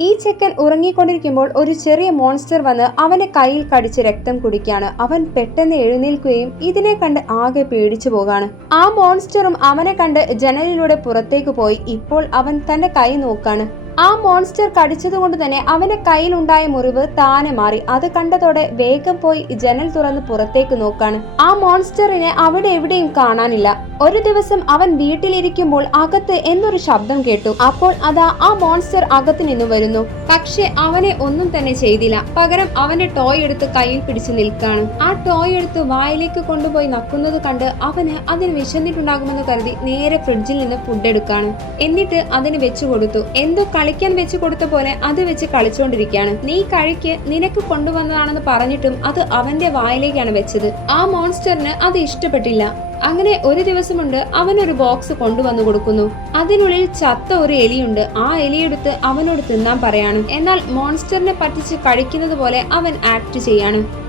ഈ ചെക്കൻ ഉറങ്ങിക്കൊണ്ടിരിക്കുമ്പോൾ ഒരു ചെറിയ മോൺസ്റ്റർ വന്ന് അവന്റെ കയ്യിൽ കടിച്ച് രക്തം കുടിക്കാണ്. അവൻ പെട്ടെന്ന് എഴുന്നേൽക്കുകയും ഇതിനെ കണ്ട് ആകെ പേടിച്ചു പോകാണ്. ആ മോൺസ്റ്ററും അവനെ കണ്ട് ജനലിലൂടെ പുറത്തേക്ക് പോയി. ഇപ്പോൾ അവൻ തന്റെ കൈ നോക്കാണ്. ആ മോൺസ്റ്റർ കടിച്ചതുകൊണ്ട് തന്നെ അവന്റെ കയ്യിലുണ്ടായ മുറിവ് താനെ മാറി. അത് കണ്ടതോടെ വേഗം പോയി ജനൽ തുറന്ന് പുറത്തേക്ക് നോക്കാണ്. ആ മോൺസ്റ്ററിനെ അവിടെ എവിടെയും കാണാനില്ല. ഒരു ദിവസം അവൻ വീട്ടിലിരിക്കുമ്പോൾ അകത്ത് എന്നൊരു ശബ്ദം കേട്ടു. അപ്പോൾ അതാ ആ മോൺസ്റ്റർ അകത്ത് നിന്ന് വരുന്നു. പക്ഷെ അവനെ ഒന്നും തന്നെ ചെയ്തില്ല. പകരം അവന്റെ ടോയ് എടുത്ത് കയ്യിൽ പിടിച്ചു നിൽക്കാണ്. ആ ടോയ് എടുത്ത് വായിലേക്ക് കൊണ്ടുപോയി നക്കുന്നത് കണ്ട് അവന് അതിന് വിശന്നിട്ടുണ്ടാകുമെന്ന് കരുതി നേരെ ഫ്രിഡ്ജിൽ നിന്ന് ഫുഡ് എടുക്കാണ്. എന്നിട്ട് അതിന് വെച്ചു കൊടുത്തു. എന്തോ കളിക്കാൻ വെച്ച് കൊടുത്ത പോലെ അത് വെച്ച് കളിച്ചുകൊണ്ടിരിക്കുകയാണ്. നീ കഴിക്ക്, നിനക്ക് കൊണ്ടുവന്നതാണെന്ന് പറഞ്ഞിട്ടും അത് അവന്റെ വായിലേക്കാണ് വെച്ചത്. ആ മോൺസ്റ്ററിന് അത് ഇഷ്ടപ്പെട്ടില്ല. അങ്ങനെ ഒരു ദിവസമുണ്ട് അവനൊരു ബോക്സ് കൊണ്ടുവന്നു കൊടുക്കുന്നു. അതിനുള്ളിൽ ചത്ത ഒരു എലിയുണ്ട്. ആ എലിയെടുത്ത് അവനോട് തിന്നാൻ പറയാണ്. എന്നാൽ മോൺസ്റ്ററിനെ പറ്റിച്ച് കഴിക്കുന്നത് പോലെ അവൻ ആക്ട് ചെയ്യാണ്.